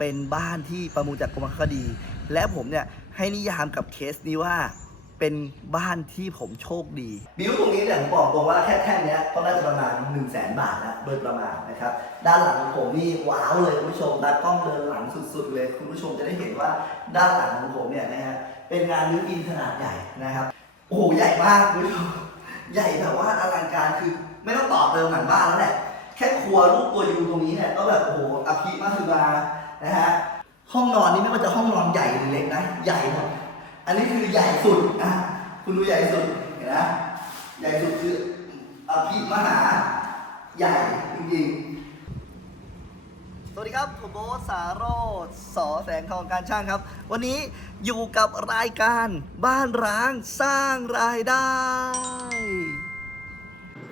เป็นบ้านที่ประมูลจากกรมคดี และผมเนี่ยให้นิยามกับเคสนี้ว่าเป็นบ้านที่ผมโชคดี บิวตรงนี้เนี่ยผมบอกตรงว่าแค่แท่นนี้ก็น่าจะประมาณ1นึ่งแสนบาทแล้วโดยประมาณนะครับ ด้านหลังของผมนี่ว้าวเลยคุณผู้ชมตากล้องเดินหลังสุด ๆ เลยคุณผู้ชมจะได้เห็นว่าด้านหลังของผมเนี่ยนะฮะเป็นงานวิวอินขนาดใหญ่นะครับโอ้โหใหญ่มากคุณผู้ชมใหญ่แบบว่าอลังการคือไม่ต้องต่อเติมหลังบ้านแล้วแหละแค่ครัวรูปตัวยูตรงนี้เนี่ยก็แบบโอ้โหอภิมาคือมา นะฮะห้องนอนนี่ไม่ว่าจะห้องนอนใหญ่หรือเล็กนะ ใหญ่หมดอันนี้คือใหญ่สุดนะคุณดูใหญ่สุดเห็นนะใหญ่สุดคืออภิมหาใหญ่จริงๆสวัสดีครับ ผมโบสารโรดสอแสงทองการช่างครับ วันนี้อยู่กับรายการบ้านร้างสร้างรายได้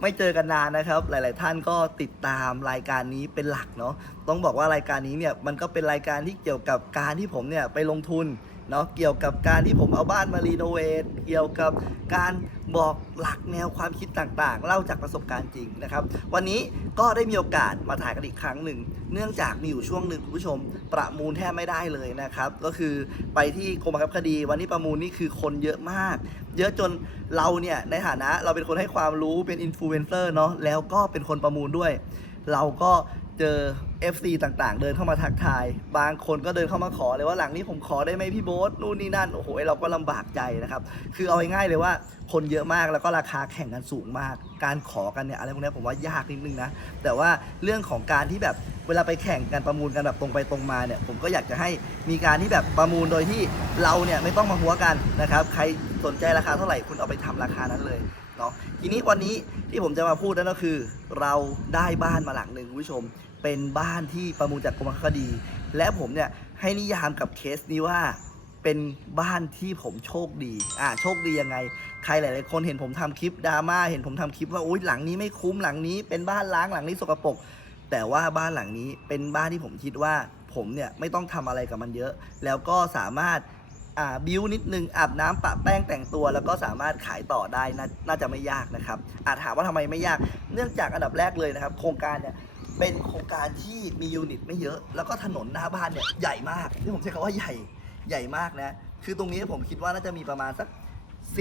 ไม่เจอกันนานนะครับ หลาย ๆ ท่านก็ติดตามรายการนี้เป็นหลักเนาะต้องบอกว่ารายการนี้เนี่ยมันก็เป็นรายการที่เกี่ยวกับการที่ผมเนี่ยไปลงทุนเนาะเกี่ยวกับการที่ผมเอาบ้านมารีโนเวทเกี่ยวกับการบอกหลักแนวความคิดต่างๆ เล่าจากประสบการณ์จริงนะครับ วันนี้ก็ได้มีโอกาสมาถ่ายกันอีกครั้งหนึ่ง เนื่องจากมีอยู่ช่วงหนึ่งคุณผู้ชม ประมูลแทบไม่ได้เลยนะครับ ก็คือไปที่กรมบังคับคดี วันนี้ประมูลนี่คือคนเยอะมาก เยอะจนเราเนี่ยในฐานะเราเป็นคนให้ความรู้เป็นอินฟลูเอนเซอร์เนาะแล้วก็เป็นคนประมูลด้วย เราก็ เจอ FC ต่างๆ เดินเข้ามาทักทาย บางคนก็เดินเข้ามาขอเลยว่าหลังนี้ผมขอได้ไหมพี่โบ๊ทนู่นนี่นั่นโอ้โหเราก็ลำบากใจนะครับ คือเอาง่ายๆเลยว่าคนเยอะมากแล้วก็ราคาแข่งกันสูงมาก การขอกันเนี่ยอะไรพวกนี้ผมว่ายากนิดนึงนะแต่ว่าเรื่องของการที่แบบเวลาไปแข่งกันประมูลกันแบบตรงไปตรงมาเนี่ยผมก็อยากจะให้มีการที่แบบประมูลโดยที่เราเนี่ยไม่ต้องมาหัวกันนะครับใครสนใจราคาเท่าไหร่คุณเอาไปทำราคานั้นเลยเนาะทีนี้วันนี้ ที่ผมจะมาพูดนั่นก็คือ เราได้บ้านมาหลังหนึ่งคุณผู้ชม เป็นบ้านที่ประมูลจากกรมคดี และผมเนี่ยให้นิยามกับเคสนี้ว่าเป็นบ้านที่ผมโชคดี อ่าโชคดียังไง ใครหลาย ๆ คนเห็นผมทำคลิปดราม่า เห็นผมทำคลิปว่าอุ้ยหลังนี้ไม่คุ้มหลังนี้เป็นบ้านล้างหลังนี้สกปรก แต่ว่าบ้านหลังนี้เป็นบ้านที่ผมคิดว่าผมเนี่ยไม่ต้องทำอะไรกับมันเยอะ แล้วก็สามารถ อ่าบิวนิดนึงอาบน้ำปะแป้งแต่งตัว แล้วก็สามารถขายต่อได้นาน่าจะไม่ยากนะครับอาจถามว่าทำไมไม่ยาก เนื่องจากอันดับแรกเลยนะครับ โครงการเนี่ยเป็นโครงการที่มียูนิตไม่เยอะ แล้วก็ถนนหน้าบ้านเนี่ยใหญ่มากที่ผมใช้คำว่าใหญ่ใหญ่มากนะคือตรงนี้ผมคิดว่าน่าจะมีประมาณสัก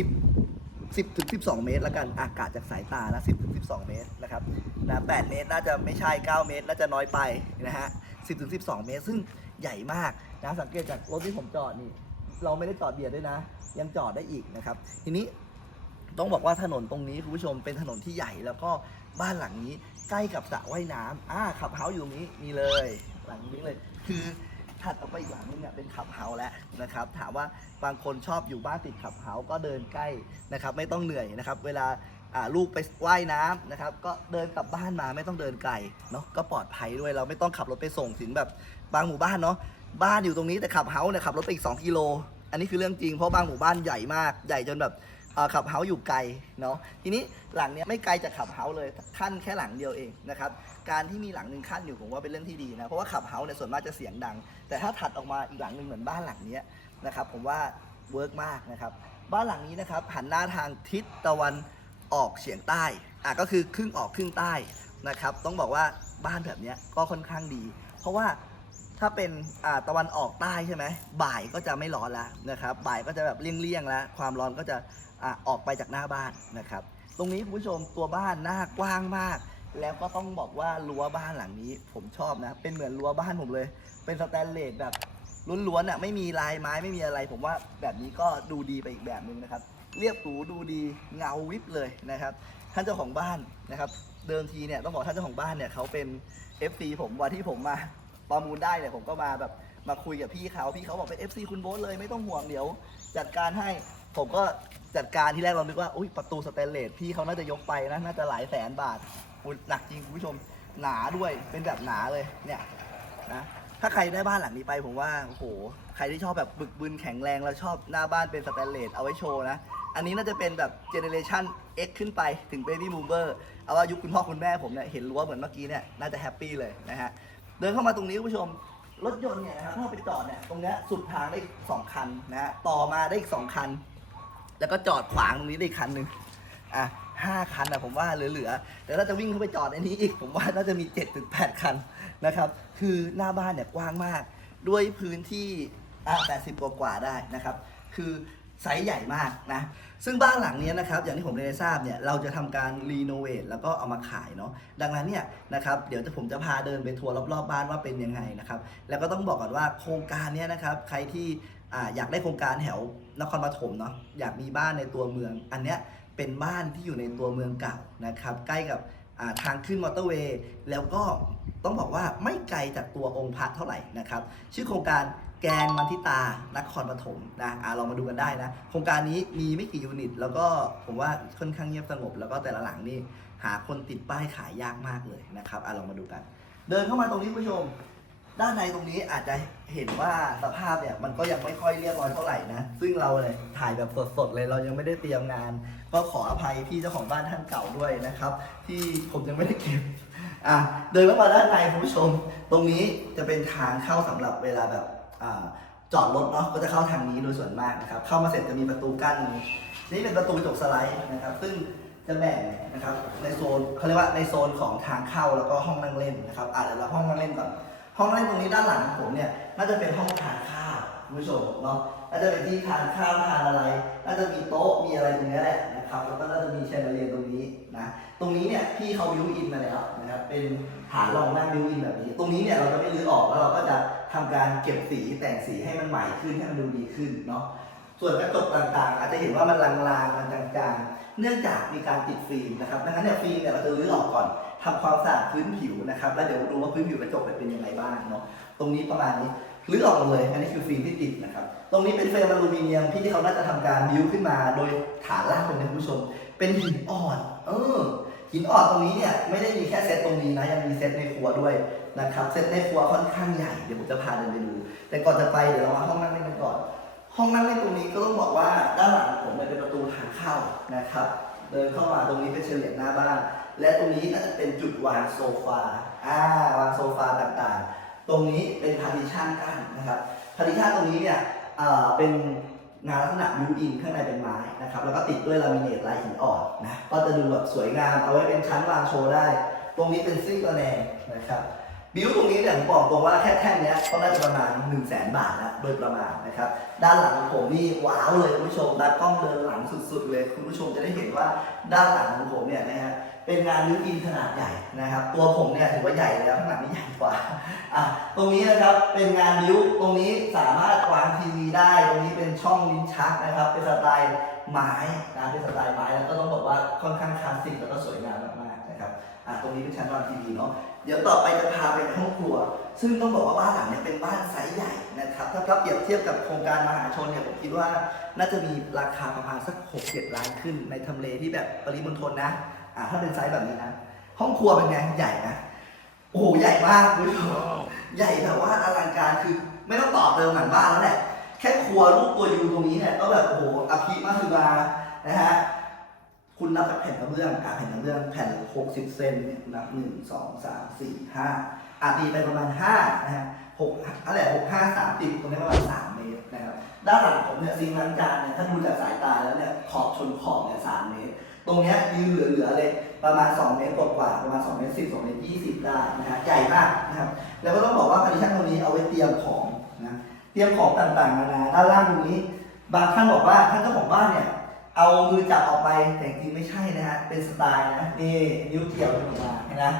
10 10ถึง12 เมตรละกันอากาศจากสายตานะ10ถึง12 เมตรนะครับนะ8เมตรน่าจะไม่ใช่ 9 เมตร น่าจะน้อยไปนะฮะ10ถึง12 เมตร ซึ่งใหญ่มากนะสังเกตจากรถที่ผมจอดนี่ เราไม่ได้จอดเบียดด้วยนะ ยังจอดได้อีกนะครับ ทีนี้ต้องบอกว่าถนนตรงนี้คุณผู้ชมเป็นถนนที่ใหญ่แล้วก็บ้านหลังนี้ใกล้กับสระว่ายน้ำอ่าขับเฮาอยู่ตรงนี้มีเลย หลังนี้เลย คือถัดออกไปอีกหลังนึงเนี่ยเป็นขับเฮาแล้วนะครับ ถามว่าบางคนชอบอยู่บ้านติดขับเฮาก็เดินใกล้นะครับ ไม่ต้องเหนื่อยนะครับ เวลาลูกไปว่ายน้ำนะครับ ก็เดินกลับบ้านมาไม่ต้องเดินไกลเนาะก็ปลอดภัยด้วยเราไม่ต้องขับรถไปส่งถึงแบบบางหมู่บ้านเนาะบ้านอยู่ตรงนี้แต่ขับเฮาเนี่ยขับรถไปอีก 2 กิโล อันนี้คือเรื่องจริงเพราะบางหมู่บ้านใหญ่มากใหญ่จนแบบขับเฮาส์อยู่ไกลเนาะทีนี้หลังเนี้ยไม่ไกลจากขับเฮาส์เลยขั้นแค่หลังเดียวเองนะครับการที่มีหลังหนึ่งขั้นอยู่ผมว่าเป็นเรื่องที่ดีนะเพราะว่าขับเฮาส์เนี่ยส่วนมากจะเสียงดัง แต่ถ้าถัดออกมาอีกหลังหนึ่งเหมือนบ้านหลังเนี้ยนะครับผมว่าเวิร์กมากนะครับบ้านหลังนี้นะครับหันหน้าทางทิศตะวันออกเฉียงใต้อะก็คือครึ่งออกครึ่งใต้นะครับต้องบอกว่าบ้านแบบเนี้ยก็ค่อนข้างดี เพราะว่า ถ้าเป็นตะวันออกใต้ใช่ไหมบ่ายก็จะไม่ร้อนแล้วนะครับ บ่ายก็จะแบบเลี่ยงๆแล้ว ความร้อนก็จะอออกไปจากหน้าบ้านนะครับ ตรงนี้คุณผู้ชมตัวบ้านหน้ากว้างมาก แล้วก็ต้องบอกว่ารั้วบ้านหลังนี้ ผมชอบนะ เป็นเหมือนรั้วบ้านผมเลย เป็นสแตนเลสแบบล้วนๆอะไม่มีลายไม้ไม่มีอะไร ผมว่าแบบนี้ก็ดูดีไปอีกแบบหนึ่งนะครับ เรียบหรูดูดีเงาวิบเลยนะครับ ท่านเจ้าของบ้านนะครับ เดิมทีเนี่ยต้องบอกท่านเจ้าของบ้านเนี่ยเขาเป็น FC ผมวันที่ผมมา ประมูลได้เนี่ยผมก็มาแบบมาคุยกับพี่เขาพี่เขาบอกเป็น FC คุณโบ๊ทเลยไม่ต้องห่วงเดี๋ยวจัดการให้ผมก็จัดการที่แรกเราคิดว่าอุ้ยประตูสเตนเลสพี่เขาน่าจะยกไปนะน่าจะหลายแสนบาทอุยหนักจริงคุณผู้ชมหนาด้วยเป็นแบบหนาเลยเนี่ยนะถ้าใครได้บ้านหลังนี้ไปผมว่าโอ้โหใครที่ชอบแบบบึกบึนแข็งแรงแล้วชอบหน้าบ้านเป็นสแตนเลสเอาไว้โชว์นะอันนี้น่าจะเป็นแบบเจเนเรชัน X ขึ้นไปถึง Baby Boomer เอาว่ายุคคุณพ่อคุณแม่ผมเนี่ยเห็นรั้วเหมือนเมื่อกี้เนี่ยน่าจะแฮปปี้เลยนะฮะ เดินเข้ามาตรงนี้คุณผู้ชม รถยนต์เนี่ยนะครับถ้าเราไปจอดเนี่ยตรงเนี้ยสุดทางได้อีกสองคันนะฮะต่อมาได้อีกสองคัน แล้วก็จอดขวางตรงนี้ได้อีกคันหนึ่งอะห้าคันอะผมว่าเหลือๆแต่ถ้าจะวิ่งเข้าไปจอดในนี้อีกผมว่าน่าจะมี7จ็ดถึงแปดคันนะครับ คือหน้าบ้านเนี่ยกว้างมาก ด้วยพื้นที่อะแปดสิบกว่าๆได้นะครับ คือไซส์ใหญ่มากนะ ซึ่งบ้านหลังนี้นะครับอย่างที่ผมได้ทราบเนี่ยเราจะทำการรีโนเวทแล้วก็เอามาขายเนาะดังนั้นเนี่ยนะครับเดี๋ยวจะผมจะพาเดินไปทัวร์รอบๆบ้านว่าเป็นยังไงนะครับแล้วก็ต้องบอกก่อนว่าโครงการเนี้ยนะครับใครที่ออยากได้โครงการแถวนครปฐมเนาะอยากมีบ้านในตัวเมือง อันเนี้ยเป็นบ้านที่อยู่ในตัวเมืองเก่านะครับใกล้กับทางขึ้นมอเตอร์เวย์แล้วก็ต้องบอกว่าไม่ไกลจากตัวองค์พระเท่าไหร่นะครับชื่อโครงการ แกนมันทิตานครปฐมนะอ่าลองมาดูกันได้นะ โครงการนี้มีไม่กี่ยูนิต แล้วก็ผมว่าค่อนข้างเงียบสงบ แล้วก็แต่ละหลังนี่หาคนติดป้ายขายยากมากเลยนะครับอ่าลองมาดูกัน เดินเข้ามาตรงนี้คุณผู้ชม ด้านในตรงนี้อาจจะเห็นว่าสภาพเนี่ยมันก็ยังไม่ค่อยเรียบร้อยเท่าไหร่นะ ซึ่งเราเลยถ่ายแบบสดๆเลยเรายังไม่ได้เตรียมงาน ก็ขออภัยพี่เจ้าของบ้านท่านเก่าด้วยนะครับ ที่ผมยังไม่ได้เก็บอะเดินเข้ามาด้านในคุณผู้ชม ตรงนี้จะเป็นทางเข้าสำหรับเวลาแบบ จอดรถเนาะก็จะเข้าทางนี้โดยส่วนมากนะครับ เข้ามาเสร็จจะมีประตูกั้นนี่เป็นประตูกระจกสไลด์นะครับ ซึ่งจะแบ่งนะครับในโซนเขาเรียกว่าในโซนของทางเข้าแล้วก็ห้องนั่งเล่นนะครับอะเดี๋ยวเราห้องนั่งเล่นก่อนห้องนั่งเล่นตรงนี้ด้านหลังของผมเนี่ยน่าจะเป็นห้องทานข้าวคุณผู้ชมเนาะน่าจะเป็นที่ทานข้าวทานอะไรน่าจะมีโต๊ะมีอะไรตรงนี้แหละนะครับแล้วก็น่าจะมีแชนเดอเลียตรงนี้นะตรงนี้เนี่ยพี่เขาบิวอินมาแล้วนะครับเป็นฐานรองนั่งบิวอินแบบนี้ ตรงนี้เนี่ยเราจะไม่รื้อออกแล้วเราก็จะ ทำการเก็บสีแต่งสีให้มันใหม่ขึ้นให้มันดูดีขึ้นเนาะส่วนกระจกต่างๆ อาจจะเห็นว่ามันลางๆมันจางๆ เนื่องจากมีการติดฟิล์มนะครับดังนั้นเนี่ยฟิล์มเนี่ยเราจะรื้อออกก่อนทำความสะอาดพื้นผิวนะครับแล้วเดี๋ยวดูว่าพื้นผิวกระจกเป็นยังไงบ้างเนาะตรงนี้ประมาณนี้รื้อออกเลยอันนี้คือฟิล์มที่ติดนะครับ ตรงนี้เป็นเฟรมอลูมิเนียมที่เขาน่าจะทำการบิ้วขึ้นมา โดยฐานล่างตรงนี้คุณผู้ชม เป็นหินอ่อน เออหินอ่อนตรงนี้เนี่ยไม่ได้มีแค่เซตตรงนี้นะยังมีเซตในครัวด้วย นะครับเซตในครัวค่อนข้างใหญ่เดี๋ยวผมจะพาเดินไปดู แต่ก่อนจะไปเดี๋ยวเรามาห้องนั่งเล่นกันก่อน ห้องนั่งเล่นตรงนี้ก็ต้องบอกว่าด้านหลังผมเป็นประตูทางเข้านะครับ เดินเข้ามาตรงนี้เป็นเฉลียหน้าบ้านและตรงนี้น่าจะเป็นจุดวางโซฟาอ่าวางโซฟาต่างๆ ตรงนี้เป็นพาร์ติชันกั้นนะครับพาร์ติชันตรงนี้เนี่ยเอ่อเป็นงานลักษณะบิวอินข้างในเป็นไม้นะครับแล้วก็ติดด้วยลามิเนตลายหินอ่อนนะก็จะดูแบบสวยงามเอาไว้เป็นชั้นวางโชว์ได้ ตรงนี้เป็นซิ่งกระแนงนะครับ บิวตรงนี้เนี่ยผมบอกตรงว่าแค่แท่งเนี้ยก็น่าจะประมาณ1 0 0 0 0แสนบาทแล้วโดยประมาณนะครับ ด้านหลังของผมนี่ว้าวเลยคุณผู้ชมตากล้องเดินหลังสุดๆเลย คุณผู้ชมจะได้เห็นว่าด้านหลังของผมเนี่ยนะฮะเป็นงานบิ้วอินขนาดใหญ่นะครับ ตัวผมเนี่ยถือว่าใหญ่แล้วข้างหลังนี่ใหญ่กว่าอะตรงนี้นะครับเป็นงานบิ้วตรงนี้สามารถวางทีวีได้ ตรงนี้เป็นช่องลิ้นชักนะครับเป็นสไตล์ไม้นะเป็นสไตล์ไม้แล้วก็ต้องบอกว่าค่อนข้างคลาสสิกแล้วก็สวยงามมากๆนะครับอะตรงนี้เป็นชั้นวางทีวีเนาะ เดี๋ยวต่อไปจะพาไปห้องครัว ซึ่งต้องบอกว่าบ้านหลังเนี้เป็นบ้านไซส์ใหญ่นะครับถ้าเปรียบเทียบกับโครงการมหาชนเนี่ยผมคิดว่าน่าจะมีราคาประมาณสัก6 7ล้านขึ้น ในทำเลที่แบบปริมณฑลนะอ่าถ้าเป็นไซส์แบบนี้นะ ห้องครัวเป็นไงใหญ่นะโอ้โหใหญ่มากคุณผู้ชมใหญ่แบบว่าอลังการคือไม่ต้องต่อเติมหลังบ้านแล้วแหละแค่ครัวรูปตัวยูตรงนี้เนี่ยก็แบบโอ้โหอภิมากคือมานะฮะ คุณนับจากแผ่นกระเบื้องอะแผ่นกระเบื้องแผ่น 60 เซนเนี่ยนับ 1 2 3 4 5อาตีไปประมาณ5นะฮะ6อะไร6 5 3 0ตรงนี้ประมาณ3เมตรนะครับด้านหลังผมเนี่ยซิงค์ล้างจานเนี่ยถ้าดูจากสายตาแล้วเนี่ยขอบชนขอบเนี่ย3เมตร ตรงเนี้ยยืนเหลือๆเลยประมาณ 2 เมตรกว่าๆประมาณ2เมตร10 2เมตร20ได้นะฮะใหญ่มากนะครับแล้วก็ต้องบอกว่าพาริชันตรงนี้เอาไว้เตรียมของนะเตรียมของต่างๆนานาด้านล่างตรงนี้ บางท่านบอกว่าท่านเจ้าของบ้านเนี่ย เอามือจับออกไปแต่จริงไม่ใช่นะฮะ เป็นสไตล์นะนี่นิ้วเกี่ยวออกมาเห็นนะ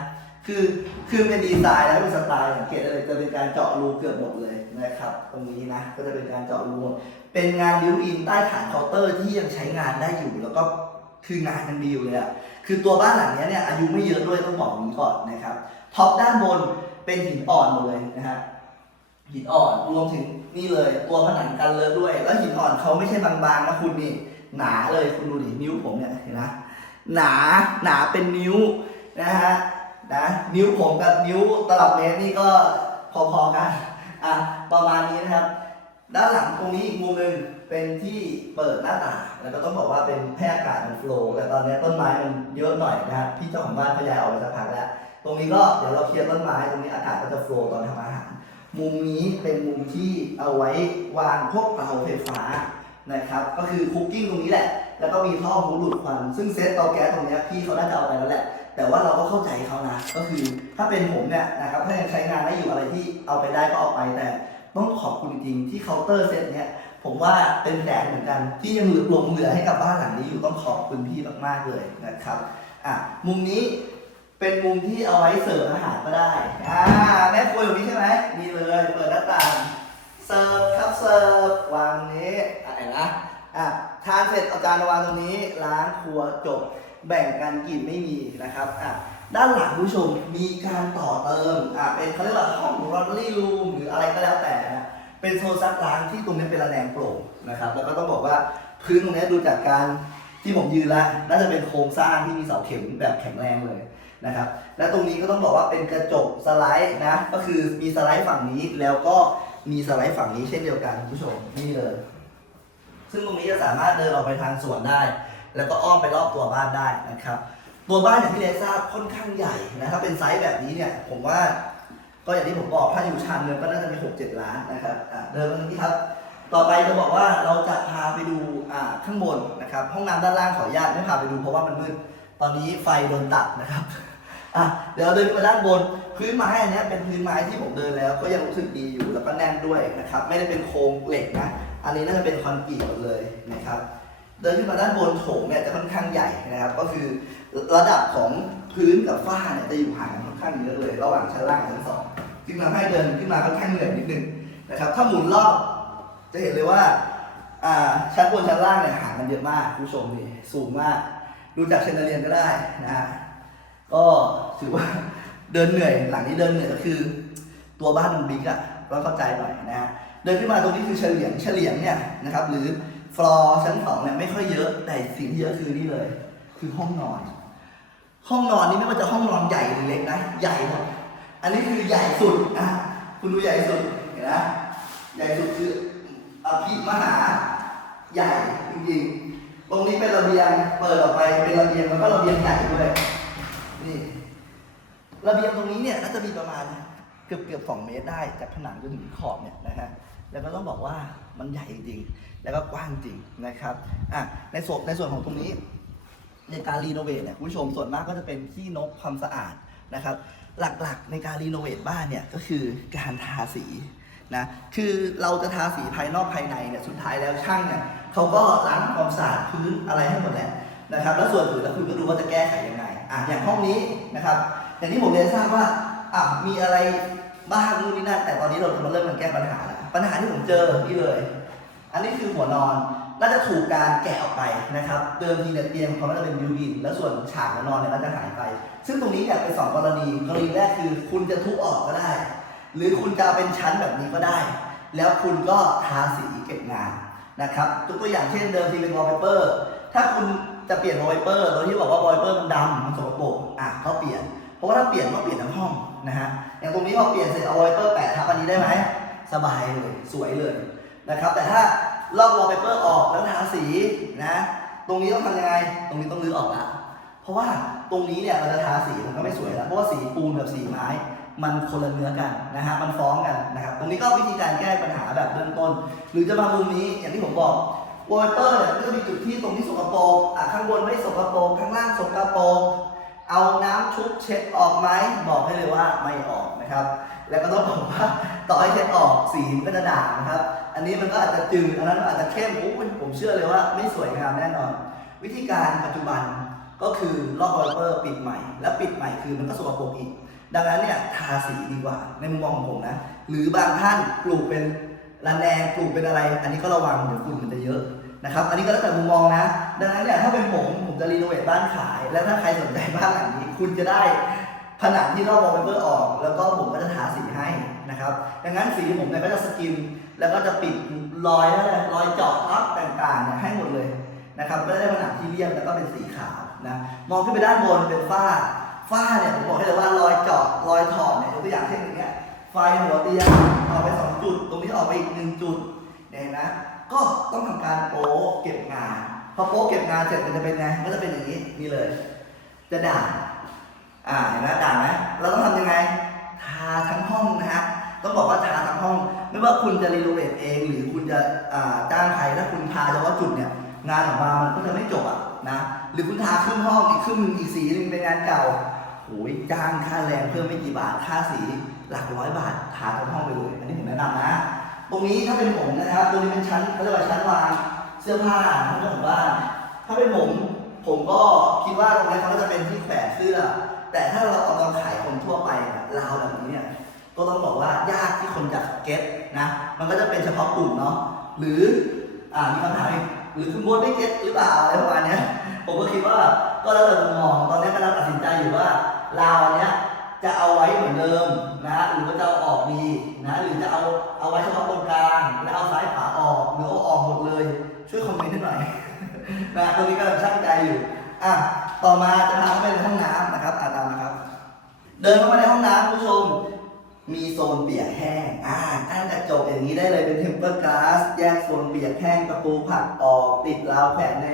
คือคือเป็นดีไซน์แล้วเป็นสไตล์สังเกตได้เลยจะเป็นการเจาะรูเกือบหมดเลยนะครับ ตรงนี้นะก็จะเป็นการเจาะรูหมดเป็นงานบิวอินใต้ฐานเคาน์เตอร์ที่ยังใช้งานได้อยู่แล้วก็คืองานยังดีอยู่เลยอะคือตัวบ้านหลังเนี้ยเนี่ยอายุไม่เยอะด้วยต้องบอกอย่างนี้ก่อนนะครับท็อปด้านบนเป็นหินอ่อนหมดเลยนะฮะหินอ่อนรวมถึงนี่เลย ตัวผนังกันเลอะด้วย แล้วหินอ่อนเขาไม่ใช่บางๆนะคุณนี่ หนาเลยคุณดูดินิ้วผมเนี่ยเห็นไหมหนาหนาเป็นนิ้วนะฮะนะนิ้วผมกับนิ้วตลับเมตรนี่ก็พอๆกันอะประมาณนี้นะครับ ด้านหลังตรงนี้อีกมุมหนึ่งเป็นที่เปิดหน้าต่างแล้วก็ต้องบอกว่าเป็นให้อากาศมันโฟล์แต่ตอนนี้ต้นไม้มันเยอะหน่อยนะฮะพี่เจ้าของบ้านขายายออกไปสักพักแล้วตรงนี้ก็เดี๋ยวเราเคลียร์ต้นไม้ตรงนี้อากาศก็จะโฟล์ตอนทำอาหาร มุมนี้เป็นมุมที่เอาไว้วางพวกเตาไฟฟ้า นะครับ ก็คือคุกกิ้งตรงนี้แหละ แล้วก็มีท่อหูดูดควัน ซึ่งเซตเตาแก๊สตรงนี้พี่เขาน่าจะเอาไปแล้วแหละ แต่ว่าเราก็เข้าใจเขานะ ก็คือถ้าเป็นผมเนี่ยนะครับ ถ้ายังใช้งานได้อยู่อะไรที่เอาไปได้ก็เอาไป แต่ต้องขอบคุณจริงที่เคาน์เตอร์เซตเนี้ยผมว่าเป็นแผนเหมือนกัน ที่ยังหลงเหลือให้กับบ้านหลังนี้อยู่ต้องขอบคุณพี่มากๆเลยนะครับ อะมุมนี้เป็นมุมที่เอาไว้เสิร์ฟอาหารก็ได้ อ่าแม่ครัวอยู่นี้ใช่ไหมนี่เลย เปิดหน้าต่าง เสิร์ฟครับเสิร์ฟวางนี้อะนะอะทานเสร็จเอาจานมาวางตรงนี้ล้างครัวจบ แบ่งกันกินไม่มีนะครับอะด้านหลังผู้ชมมีการต่อเติมอ่าเป็นเขาเรียกว่าห้องรอตรี่รูมหรืออะไรก็แล้วแต่นะเป็นโซนซักล้างที่ตรงนี้เป็นระแนงโปร่งนะครับ แล้วก็ต้องบอกว่าพื้นตรงนี้ดูจากการที่ผมยืนแล้วน่าจะเป็นโครงสร้างที่มีเสาเข็มแบบแข็งแรงเลยนะครับและตรงนี้ก็ต้องบอกว่าเป็นกระจกสไลด์นะก็คือมีสไลด์ฝั่งนี้แล้วก็ มีสไลด์ฝั่งนี้เช่นเดียวกันคุณผู้ชมนี่เลย ซึ่งตรงนี้จะสามารถเดินออกไปทางสวนได้ แล้วก็อ้อมไปรอบตัวบ้านได้นะครับ ตัวบ้านอย่างที่เลทราบค่อนข้างใหญ่นะถ้าเป็นไซส์แบบนี้เนี่ย ผมว่า ก็อย่างที่ผมบอกถ้าอยู่ชานเมืองก็น่าจะมีหกเจ็ดล้านนะครับเดินมาตรงนี้ครับ ต่อไปจะบอกว่าเราจะพาไปดูข้างบนนะครับ ห้องน้ำด้านล่างขออนุญาตไม่พาไปดูเพราะว่ามันมืดตอนนี้ไฟโดนตัดนะครับ อะเดี๋ยวเดินไปด้านบนพื้นไม้อันนี้เป็นพื้นไม้ที่ผมเดินแล้ว ก็ยังรู้สึกดีอยู่แล้วก็แน่นด้วยนะครับ ไม่ได้เป็นโครงเหล็กนะ อันนี้น่าจะเป็นคอนกรีตหมดเลยนะครับ เดินขึ้นมาด้านบนโถงเนี่ยจะค่อนข้างใหญ่นะครับ ก็คือระดับของพื้นกับฝ้าเนี่ยจะอยู่ห่างกันค่อนข้างเยอะเลย ระหว่างชั้นล่างชั้นสองจึงทำให้เดินขึ้นมาค่อนข้างเหนื่อยนิดนึงนะครับ ถ้าหมุนรอบจะเห็นเลยว่าอ่าชั้นบนชั้นล่างเนี่ยห่างกันเยอะมากคุณผู้ชมนี่สูงมากดูจากเชนเดเรียนก็ได้นะฮะก็ ถือว่าเดินเหนื่อยหลังนี้เดินเหนื่อยก็คือ ตัวบ้านมันบิ๊กอะต้องเข้าใจหน่อยนะฮะเดินขึ้นมาตรงนี้คือเฉลียงเฉลียงเนี่ยนะครับหรือฟลอร์ชั้นสองเนี่ยไม่ค่อยเยอะแต่สิ่งที่เยอะคือนี่เลย คือห้องนอน ห้องนอนนี่ไม่ว่าจะห้องนอนใหญ่หรือเล็กนะใหญ่หมดอันนี้คือใหญ่สุดอะคุณดูใหญ่สุดเห็นไหมใหญ่สุดคืออภิมหาใหญ่จริงๆตรงนี้เป็นระเบียงเปิดออกไปเป็นระเบียงแล้วก็ระเบียงใหญ่ด้วยนี่ ระเบียงตรงนี้เนี่ยน่าจะมีประมาณเกือบเกือบสองเมตรได้จากผนังจนถึงขอบเนี่ยนะฮะแล้วก็ต้องบอกว่ามันใหญ่จริงแล้วก็กว้างจริงนะครับอะในส่วนในส่วนของตรงนี้ในการรีโนเวทเนี่ยคุณผู้ชมส่วนมากก็จะเป็นที่นกความสะอาดนะครับ หลักๆในการรีโนเวทบ้านเนี่ยก็คือการทาสีนะคือเราจะทาสีภายนอกภายในเนี่ยสุดท้ายแล้วช่างเนี่ยเขาก็ล้างความสะอาดพื้นอะไรให้หมดแหละนะครับ แล้วส่วนอื่นแล้วคุณก็ดูว่าจะแก้ไขยังไงอะอย่างห้องนี้นะครับ อย่างที่ผมเรียนทราบว่าอะมีอะไรบ้างนู่นนี่นั่นแต่ตอนนี้เราจะมาเริ่มกันแก้ปัญหาแล้วปัญหาที่ผมเจอนี่เลย อันนี้คือหัวนอนน่าจะถูกการแกะออกไปนะครับ เดิมทีเนี่ยเตียงเขาน่าจะเป็นบิวอิน แล้วส่วนฉากหัวนอนเนี่ยน่าจะหายไป ซึ่งตรงนี้เนี่ยเป็นสองกรณี กรณีแรกคือคุณจะทุบออกก็ได้ หรือคุณจะเป็นชั้นแบบนี้ก็ได้ แล้วคุณก็ทาสีเก็บงานนะครับตัวอย่างเช่นเดิมทีเป็นวอลเปเปอร์ ถ้าคุณจะเปลี่ยนวอลเปเปอร์โดยที่บอกว่าวอลเปเปอร์มันดำมันสกปรกอะก็เปลี่ยน ราะว่าถ้าเปลี่ยนก็เปลี่ยนทั้งห้องนะฮะ อย่างตรงนี้พอเปลี่ยนเสร็จเอาวอลเปอร์แปะทับอันนี้ได้ไหมสบายเลยสวยเลยนะครับ แต่ถ้าลอกวอลเปเปอร์ออกแล้วทาสีนะ ตรงนี้ต้องทำยังไง ตรงนี้ต้องรื้อออกละเพราะว่าตรงนี้เนี่ยเราจะทาสีมันก็ไม่สวยแล้วเพราะว่าสีปูนกับสีไม้มันคนละเนื้อกันนะฮะ มันฟ้องกันนะครับ ตรงนี้ก็วิธีการแก้ปัญหาแบบเบื้องต้น หรือจะมามุมนี้อย่างที่ผมบอกวอลเปอร์เนี่ยก็มีจุดที่ตรงที่สกปรกอะข้างบนไม่สกปรกข้างล่างสกปรกเอาน้ำ ชุบเช็ดออกไหมบอกให้เลยว่าไม่ออกนะครับ แล้วก็ต้องบอกว่าต่อให้เช็ดออกสีมันก็จะด่างนะครับ อันนี้มันก็อาจจะจืดอันนั้นอาจจะเข้มโอ้ผมเชื่อเลยว่าไม่สวยงามแน่นอน วิธีการปัจจุบันก็คือลอกวอลเปอร์ปิดใหม่ แล้วปิดใหม่คือมันก็สกปรกอีก ดังนั้นเนี่ยทาสีดีกว่าในมุมมองของผมนะ หรือบางท่านปลูกเป็นระแนงปลูกเป็นอะไร อันนี้ก็ระวังเดี๋ยวฝุ่นมันจะเยอะ นะครับ อันนี้ก็แล้วแต่มุมมองนะ ดังนั้นเนี่ยถ้าเป็นผมผมจะรีโนเวทบ้านขาย แล้วถ้าใครสนใจบ้านหลังนี้คุณจะได้ผนังที่ลอกวอลเปอร์ออก แล้วก็ผมก็จะทาสีให้นะครับ ดังนั้นสีผมเนี่ยก็จะสกิน แล้วก็จะปิดรอยนั่นแหละรอยเจาะพับต่างๆเนี่ยให้หมดเลยนะครับ ก็ได้ผนังที่เรียบแล้วก็เป็นสีขาวนะ มองขึ้นไปด้านบนเป็นฝ้า ฝ้าเนี่ยผมบอกให้เลยว่ารอยเจาะรอยถอดเนี่ยยกตัวอย่างเช่นอย่างเงี้ย ไฟหัวเตียงออกไปสองจุด ตรงนี้ออกไปอีกหนึ่งจุดเนี่ยเห็นไหม ก็ต้องทำการโป๊ะเก็บงาน พอโป๊ะเก็บงานเสร็จมันจะเป็นไงก็จะเป็นอย่างนี้นี่เลย จะด่างอ่าเห็นไหมด่างไหมเราต้องทำยังไง ทาทั้งห้องนะฮะต้องบอกว่าทาทั้งห้อง ไม่ว่าคุณจะรีโนเวทเอง หรือคุณจะจ้างใครถ้าคุณทาเฉพาะจุดเนี่ยงานออกมามันก็จะไม่จบอะนะหรือคุณทาครึ่งห้องอีกครึ่งหนึงอีกสีหนึงเป็นงานเก่าโอ้ยจ้างค่าแรงเพิ่มไม่กี่บาทค่าสีหลักร้อยบาททาทั้งห้องไปเลยอันนี้ผมแนะนำนะ ตรงนี้ถ้าเป็นผมนะครับ ตรงนี้เป็นชั้นเขาเรียกว่าชั้นวางเสื้อผ้าของเจ้าของบ้านถ้าเป็นผม ผมก็คิดว่าตรงนี้เขาจะเป็นที่แขวนเสื้อ แต่ถ้าเราเอามาขายคนทั่วไปเราวแบบนี้เนี่ยก็ต้องบอกว่ายากที่คนจะเก็ตนะ มันก็จะเป็นเฉพาะกลุ่มเนาะ หรืออ่ามีคำถามหรือคุณโบทไม่เก็ตหรือเปล่าอะไรประมาณนี้ผมก็คิดว่าก็แล้วแต่มุมมอง ตอนนี้กำลังตัดสินใจอยู่ว่า ราวเนี้ย จะเอาไว้เหมือนเดิมนะหรือว่าจะเอาออกดีนะหรือจะเอาเอาไว้เฉพาะตรงกลางแล้วเอาซ้ายขวาออกหรือเอาออกหมดเลย ช่วยคอมเมนต์หน่อยนะตรงนี้กำลังช่างใจอยู่อะต่อมาจะพาเข้าไปในห้องน้ำนะครับอะตามมาครับ เดินเข้ามาในห้องน้ำคุณผู้ชม มีโซนเปียกแห้งอ่าตั้งกระจกอย่างนี้ได้เลยเป็นเทมเปอร์กลาสแยกโซนเปียกแห้งประตูผักออกติดราวแขวนใน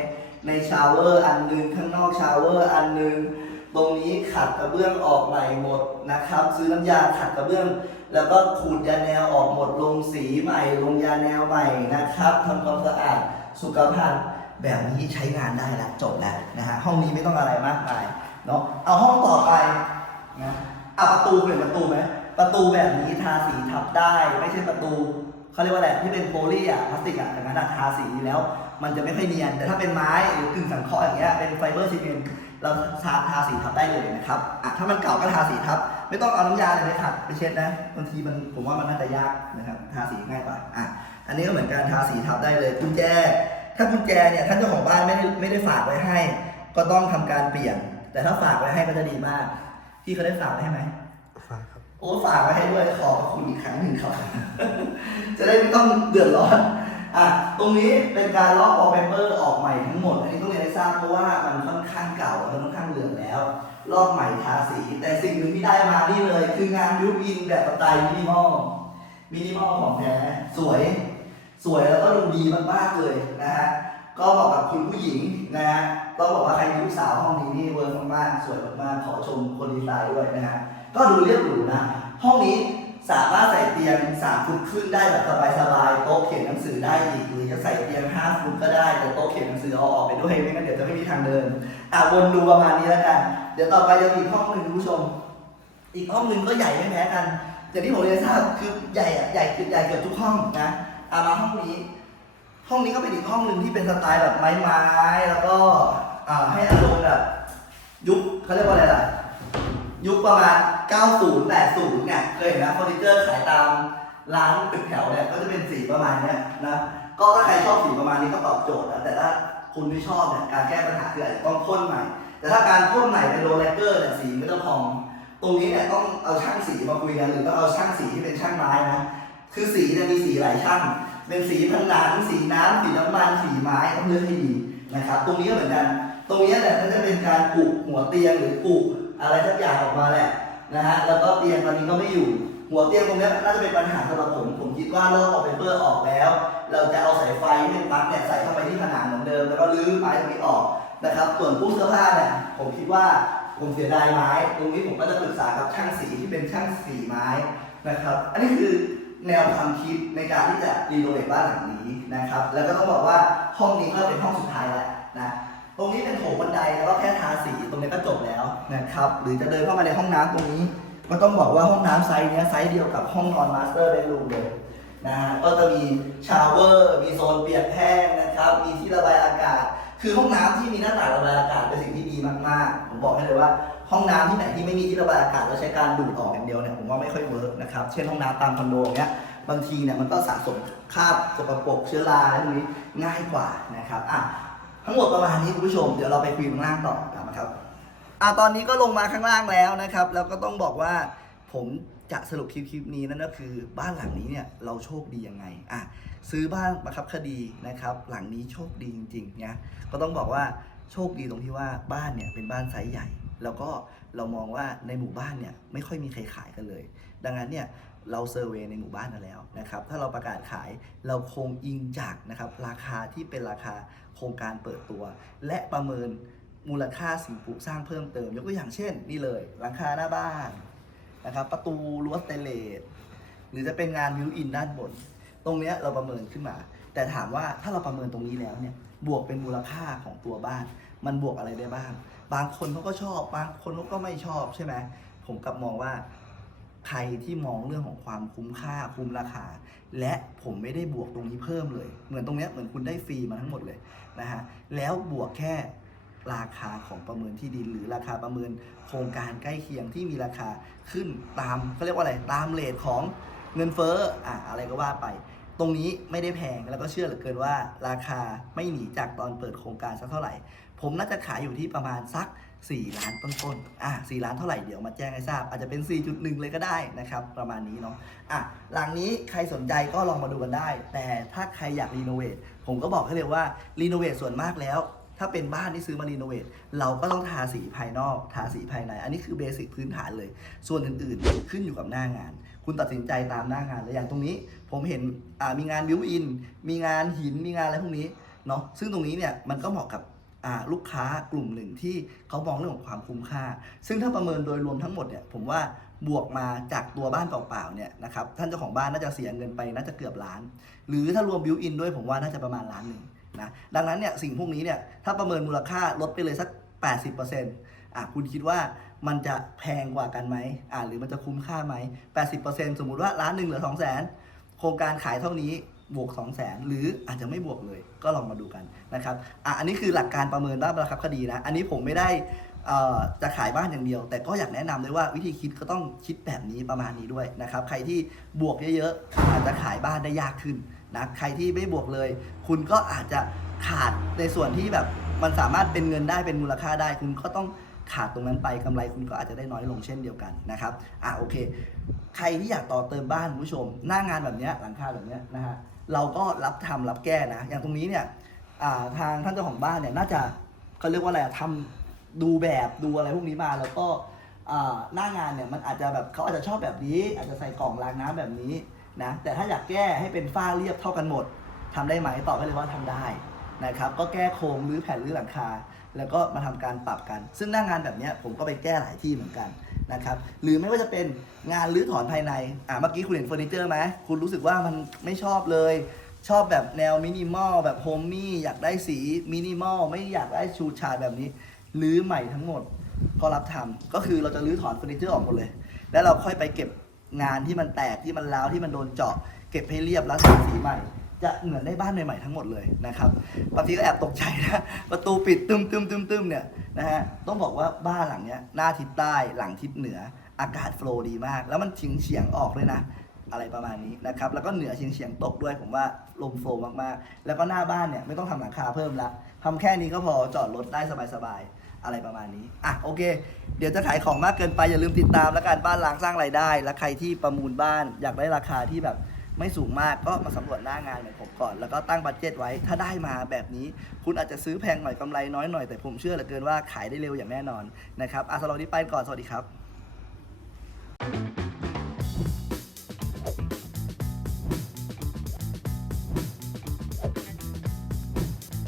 ในชาวเวอร์อันหนึงข้างนอกชาวเวอร์อันหนึง ตรงนี้ขัดกระเบื้องออกใหม่หมดนะครับ ซื้อน้ำยาขัดกระเบื้อง แล้วก็ขูดยาแนวออกหมดลงสีใหม่ลงยาแนวใหม่นะครับทำความสะอาดสุขภัณฑ์แบบนี้ใช้งานได้แล้วจบแล้วนะฮะห้องนี้ไม่ต้องอะไรมากมายเนาะเอาห้องต่อไปนะเอาประตูเป็นประตูไหมประตูแบบนี้ทาสีทับได้ ไม่ใช่ประตูเขาเรียกว่าอะไรที่เป็นโพลีอะพลาสติกอะอย่างนั้นทาสีแล้ว มันจะไม่ค่อยเนียน แต่ถ้าเป็นไม้หรือกึ่งสังเคราะห์อย่างเงี้ยเป็นไฟเบอร์ซีเมนต์เราทาทาสีทับได้เลยนะครับอะถ้ามันเก่าก็ทาสีทับ ไม่ต้องเอาน้ำยาอะไรไปขัดไปเช็ดนะบางทีมันผมว่ามันน่าจะยากนะครับทาสีง่ายกว่าอะอันนี้ก็เหมือนการทาสีทับได้เลยกุญแจ ถ้ากุญแจเนี่ยท่านเจ้าของบ้านไม่ได้ไม่ได้ฝากไว้ให้ ก็ต้องทำการเปลี่ยน แต่ถ้าฝากไว้ให้ก็จะดีมากพี่เขาได้ฝากไว้ให้ไหมฝากครับโอ้ฝากไว้ให้ด้วยขอบพระคุณอีกครั้งหนึ่งครับ จะได้ไม่ต้องเดือดร้อน อะตรงนี้เป็นการลอกวอลเปเปอร์ออกใหม่ทั้งหมด อันนี้ต้องเรียนให้ทราบเพราะว่ามันค่อนข้างเก่าแล้วค่อนข้างเหลืองแล้ว ลอกใหม่ทาสี แต่สิ่งหนึ่งที่ได้มานี่เลย คืองานยูอินแบบสไตล์มินิมอลมินิมอลของแท้สวย สวยแล้วก็ดูดีมากๆเลยนะฮะก็เหมาะกับคุณผู้หญิงนะฮะต้องบอกว่าใครมีลูกสาวห้องนี้นี่เวิร์กมากๆสวยมากๆขอชมคนดีไซน์ด้วยนะฮะก็ดูเรียบหรูนะห้องนี้ สามารถใส่เตียง3ฟุตขึ้นได้แบบสบายๆโต๊ะเขียนหนังสือได้อีกหรือจะใส่เตียง5ฟุตก็ได้แต่โต๊ะเขียนหนังสือเอาออกไปด้วยไม่งั้นเดี๋ยวจะไม่มีทางเดินอะวนดูประมาณนี้แล้วกัน เดี๋ยวต่อไปจะมีอีกห้องหนึ่งคุณผู้ชม อีกห้องหนึ่งก็ใหญ่ไม่แพ้กันอย่างที่ผมเรียนทราบคือใหญ่อะใหญ่คือใหญ่เกือบทุกห้องนะอะมาห้องนี้ ห้องนี้ก็เป็นอีกห้องหนึ่งที่เป็นสไตล์แบบไม้ๆแล้วก็อ่าให้อารมณ์แบบยุคเขาเรียกว่าอะไรล่ะ ยุคประมาณ 90 80เนี่ยเคยเห็นไหมเฟอร์นิเจอร์ขายตามร้านตึกแถวเนี่ยก็จะเป็นสีประมาณเนี้ยนะก็ถ้าใครชอบสีประมาณนี้ก็ตอบโจทย์นะแต่ถ้าคุณไม่ชอบเนี่ยการแก้ปัญหาคืออาจจะต้องพ่นใหม่ แต่ถ้าการพ่นใหม่เป็นโรลเลเกอร์เนี่ยสีไม่ต้องพองตรงนี้เนี่ยต้องเอาช่างสีมาคุยกันหรือต้องเอาช่างสีที่เป็นช่างไม้นะ คือสีเนี่ยมีสีหลายช่าง เป็นสีผนังสีน้ำสีน้ำมันสีไม้ต้องเลือกให้ดีนะครับ ตรงนี้ก็เหมือนกัน ตรงนี้เนี่ยก็จะเป็นการปลูกหัวเตียงหรือปลูก อะไรสักอย่างออกมาแหละนะฮะแล้วก็เตียงตอนนี้ก็ไม่อยู่ หัวเตียงตรงนี้น่าจะเป็นปัญหาสำหรับผมผมคิดว่าลอกออกเปเปอร์ออกแล้ว เราจะเอาสายไฟที่เป็นปลั๊กเนี่ยใส่เข้าไปที่ผนังเหมือนเดิมแล้วก็รื้อไม้ตรงนี้ออกนะครับ ส่วนตู้เสื้อผ้าเนี่ยผมคิดว่าผมเสียดายไม้ ตรงนี้ผมก็จะปรึกษากับช่างสีที่เป็นช่างสีไม้นะครับ อันนี้คือแนวความคิดในการที่จะรีโนเวทบ้านหลังนี้นะครับ แล้วก็ต้องบอกว่าห้องนี้ก็เป็นห้องสุดท้ายแล้วนะ ตรงนี้เป็นโถงบันไดแล้วก็แค่ทาสีตรงนี้ก็จบแล้วนะครับ หรือจะเดินเข้ามาในห้องน้ำตรงนี้ ก็ต้องบอกว่าห้องน้ำไซส์เนี้ยไซส์เดียวกับห้องนอนมาสเตอร์เบดรูมเลยนะฮะ ก็จะมีชาวเวอร์ มีโซนเปียกแห้งนะครับ มีที่ระบายอากาศ คือห้องน้ำที่มีหน้าต่างระบายอากาศเป็นสิ่งที่ดีมากๆ ผมบอกให้เลยว่า ห้องน้ำที่ไหนที่ไม่มีที่ระบายอากาศแล้วใช้การดูดออกอย่างเดียวเนี่ยผมว่าไม่ค่อยเวิร์กนะครับ เช่นห้องน้ำตามคอนโดอย่างเงี้ย บางทีเนี่ยมันก็สะสมคราบสกปรกเชื้อราอะไรพวกนี้ง่ายกว่านะครับ อะ ทั้งหมดประมาณนี้คุณผู้ชม เดี๋ยวเราไปคุยข้างล่างต่อกันนะครับอะตอนนี้ก็ลงมาข้างล่างแล้วนะครับ แล้วก็ต้องบอกว่าผมจะสรุปคลิปคลิปนี้นั่นก็คือบ้านหลังนี้เนี่ยเราโชคดียังไงอะซื้อบ้านประคับคดีนะครับ หลังนี้โชคดีจริงๆนะก็ต้องบอกว่าโชคดีตรงที่ว่าบ้านเนี่ยเป็นบ้านไซส์ใหญ่ แล้วก็เรามองว่าในหมู่บ้านเนี่ยไม่ค่อยมีใครขายกันเลย ดังนั้นเนี่ยเราเซอร์เวยในหมู่บ้านมาแล้วนะครับ ถ้าเราประกาศขายเราคงอิงจากนะครับราคาที่เป็นราคา โครงการเปิดตัว และประเมินมูลค่าสิ่งปลูกสร้างเพิ่มเติม ยกตัวอย่างเช่น นี่เลยหลังคาหน้าบ้านนะครับประตูรั้วสเตเลสหรือจะเป็นงานวิวอินด้านบน ตรงนี้เราประเมินขึ้นมา แต่ถามว่าถ้าเราประเมินตรงนี้แล้วเนี่ยบวกเป็นมูลค่าของตัวบ้าน มันบวกอะไรได้บ้าง บางคนเขาก็ชอบ บางคนเขาก็ไม่ชอบใช่ไหมผมกลับมองว่าใครที่มองเรื่องของความคุ้มค่าคุ้มราคา และ ผมไม่ได้บวกตรงนี้เพิ่มเลย เหมือนตรงนี้เหมือนคุณได้ฟรีมาทั้งหมดเลยนะฮะแล้วบวกแค่ราคาของประเมินที่ดิน หรือราคาประเมินโครงการใกล้เคียงที่มีราคาขึ้นตามเขาเรียกว่าอะไรตามเลทของเงินเฟ้ออะอะไรก็ว่าไป ตรงนี้ไม่ได้แพงแล้วก็เชื่อเหลือเกินว่า ราคาไม่หนีจากตอนเปิดโครงการสักเท่าไหร่ ผมน่าจะขายอยู่ที่ประมาณสัก 4 ล้านต้นๆอะ4ล้านเท่าไหร่เดี๋ยวมาแจ้งให้ทราบ อาจจะเป็น 4.1 เลยก็ได้นะครับ ประมาณนี้เนาะอะหลังนี้ใครสนใจก็ลองมาดูกันได้ แต่ถ้าใครอยากรีโนเวทผมก็บอกให้เลยว่ารีโนเวทส่วนมากแล้วถ้าเป็นบ้านที่ซื้อมารีโนเวทเราก็ต้องทาสีภายนอก ทาสีภายใน อันนี้คือเบสิกพื้นฐานเลย ส่วนอื่นๆ ขึ้นอยู่กับหน้างาน คุณตัดสินใจตามหน้างานเลยอย่างตรงนี้ ผมเห็นมีงานบิวอิน มีงานหินมีงานอะไรพวกนี้เนาะซึ่งตรงนี้เนี่ยมันก็เหมาะกับลูกค้ากลุ่มหนึ่งที่เขามองเรื่องของความคุ้มค่า ซึ่งถ้าประเมินโดยรวมทั้งหมดเนี่ยผมว่าบวกมาจากตัวบ้านเปล่าๆเนี่ยนะครับท่านเจ้าของบ้านน่าจะเสียเงินไปน่าจะเกือบล้าน หรือถ้ารวมบิวอินด้วยผมว่าน่าจะประมาณล้านหนึ่งนะดังนั้นเนี่ยสิ่งพวกนี้เนี่ยถ้าประเมินมูลค่าลดไปเลยสัก 80%อะคุณคิดว่า มันจะแพงกว่ากันไหมอ่าหรือมันจะคุ้มค่าไหม 80%สมมุติว่าล้านหนึ่งเหลือ 2 0 0 0 0 0โครงการขายเท่านี้บวก 2 0 0 0 0 0 หรืออาจจะไม่บวกเลยก็ลองมาดูกันนะครับอะอันนี้คือหลักการประเมินบ้านราคาคดีนะ อันนี้ผมไม่ได้เอ่อจะขายบ้านอย่างเดียว แต่ก็อยากแนะนำด้วยว่าวิธีคิดก็ต้องคิดแบบนี้ประมาณนี้ด้วยนะครับใครที่บวกเยอะๆอาจจะขายบ้านได้ยากขึ้นนะใครที่ไม่บวกเลย คุณก็อาจจะขาดในส่วนที่แบบมันสามารถเป็นเงินได้เป็นมูลค่าได้คุณก็ต้อง ขาดตรงนั้นไปกำไรคุณก็อาจจะได้น้อยลงเช่นเดียวกันนะครับอะโอเค ใครที่อยากต่อเติมบ้านคุณผู้ชม หน้างานแบบเนี้ยหลังคาแบบเนี้ยนะฮะเราก็รับทำรับแก้นะ อย่างตรงนี้เนี่ยอ่าทางท่านเจ้าของบ้านเนี่ยน่าจะเขาเรียกว่าอะไรทำดูแบบดูอะไรพวกนี้มาแล้วก็อ่าหน้างานเนี่ยมันอาจจะแบบเขาอาจจะชอบแบบนี้ อาจจะใส่กล่องรางน้ำแบบนี้นะแต่ถ้าอยากแก้ให้เป็นฝ้าเรียบเท่ากันหมดทำได้ไหมตอบไปเลยว่าทำได้นะครับก็แก้โครงหรือแผ่นหรือหลังคา แล้วก็มาทำการปรับกัน ซึ่งหน้างานแบบนี้ผมก็ไปแก้หลายที่เหมือนกันนะครับหรือไม่ว่าจะเป็นงานรื้อถอนภายในอ่าเมื่อกี้คุณเห็นเฟอร์นิเจอร์ไหมคุณรู้สึกว่ามันไม่ชอบเลยชอบแบบแนวมินิมอลแบบโฮมมี่อยากได้สีมินิมอลไม่อยากได้ชูชาดแบบนี้รื้อใหม่ทั้งหมดก็รับทำก็คือเราจะรื้อถอนเฟอร์นิเจอร์ออกหมดเลย แล้วเราค่อยไปเก็บงานที่มันแตกที่มันร้าวที่มันโดนเจาะ เก็บให้เรียบแล้วทาสีใหม่ จะเหมือนได้บ้านใหม่ๆทั้งหมดเลยนะครับบางทีก็แอบตกใจนะประตูปิดตึมตึมตึมตึมเนี่ยนะฮะต้องบอกว่าบ้านหลังเนี้ยหน้าทิศใต้หลังทิศเหนือ อากาศโฟล์ดีมาก แล้วมันเฉียงเฉียงออกด้วยนะอะไรประมาณนี้นะครับแล้วก็เหนือเฉียงเฉียงตกด้วยผมว่าลมโฟล์มากๆ แล้วก็หน้าบ้านเนี่ยไม่ต้องทำหลังคาเพิ่มละทำแค่นี้ก็พอจอดรถได้สบายๆอะไรประมาณนี้อะโอเค เดี๋ยวจะขายของมากเกินไปอย่าลืมติดตามแล้วกันบ้านล้างสร้างรายได้ และใครที่ประมูลบ้านอยากได้ราคาที่แบบ ไม่สูงมากก็มาสำรวจหน้างานเหมือนผมก่อน แล้วก็ตั้งบัตเจ็ตไว้ถ้าได้มาแบบนี้ คุณอาจจะซื้อแพงหน่อยกำไรน้อยหน่อยแต่ผมเชื่อเหลือเกินว่าขายได้เร็วอย่างแน่นอนนะครับอาสำหรับวันนี้ไปก่อนสวัสดีครับ